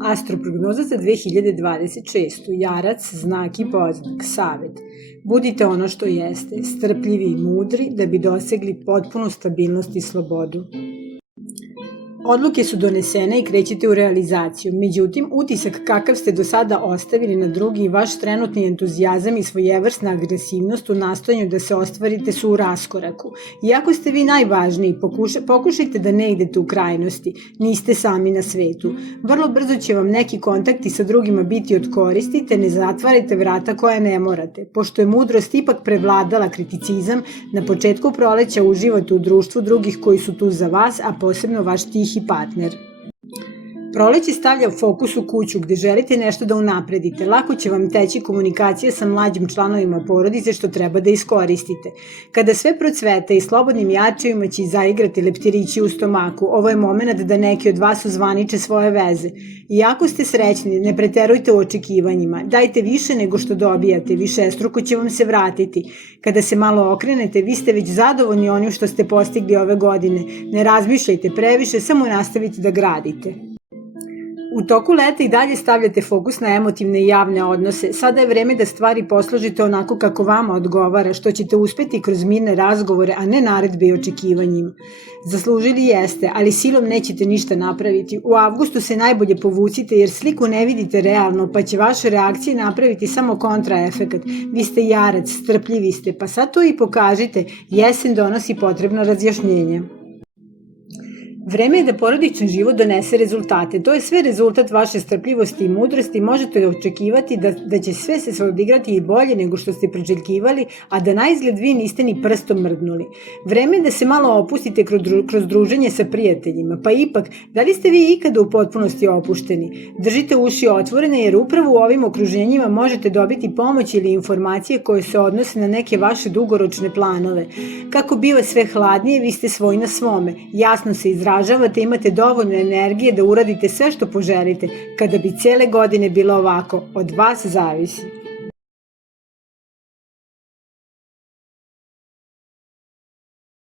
Astroprognoza za 2026. Jarac, znak i poznak, savet. Budite ono što jeste, strpljivi i mudri da bi dosegli potpunu stabilnost i slobodu. Odluke su donesene i krećete u realizaciju, međutim, utisak kakav ste do sada ostavili na drugi i vaš trenutni entuzijazam i svojevrsna agresivnost u nastojanju da se ostvarite su u raskoraku. Iako ste vi najvažniji, pokušajte da ne idete u krajnosti, niste sami na svetu. Vrlo brzo će vam neki kontakti sa drugima biti od koristi, te ne zatvarajte vrata koja ne morate. Pošto je mudrost ipak prevladala kriticizam, na početku proleća uživate u društvu drugih koji su tu za vas, a posebno vaš tihi partner. Proleće stavlja fokus u kuću gde želite nešto da unapredite. Lako će vam teći komunikacija sa mlađim članovima porodice što treba da iskoristite. Kada sve procveta i slobodnim jačevima će zaigrati leptirići u stomaku, ovo je moment da neki od vas uzvaniče svoje veze. Iako ste srećni, ne preterujte u očekivanjima. Dajte više nego što dobijate, višestruko će vam se vratiti. Kada se malo okrenete, vi ste već zadovoljni onim što ste postigli ove godine. Ne razmišljajte previše, samo nastavite da gradite. U toku leta i dalje stavljate fokus na emotivne i javne odnose. Sada je vreme da stvari posložite onako kako vama odgovara, što ćete uspeti kroz mirne razgovore, a ne naredbe i očekivanjima. Zaslužili jeste, ali silom nećete ništa napraviti. U avgustu se najbolje povucite jer sliku ne vidite realno, pa će vaše reakcije napraviti samo kontraefekat. Vi ste jarac, strpljivi ste, pa sad to i pokažite. Jesen donosi potrebno razjašnjenje. Vreme je da porodični život donese rezultate. To je sve rezultat vaše strpljivosti i mudrosti. Možete očekivati da će sve se odigrati i bolje nego što ste priželjkivali, a da naizgled vi niste ni prstom mrdnuli. Vreme je da se malo opustite kroz druženje sa prijateljima. Pa ipak, da li ste vi ikada u potpunosti opušteni? Držite uši otvorene jer upravo u ovim okruženjima možete dobiti pomoć ili informacije koje se odnose na neke vaše dugoročne planove. Kako biva sve hladnije, vi ste svoj na svome. Jasno se izražavate, imate dovoljno energije da uradite sve što poželite. Kada bi cele godine bilo ovako, od vas zavisi.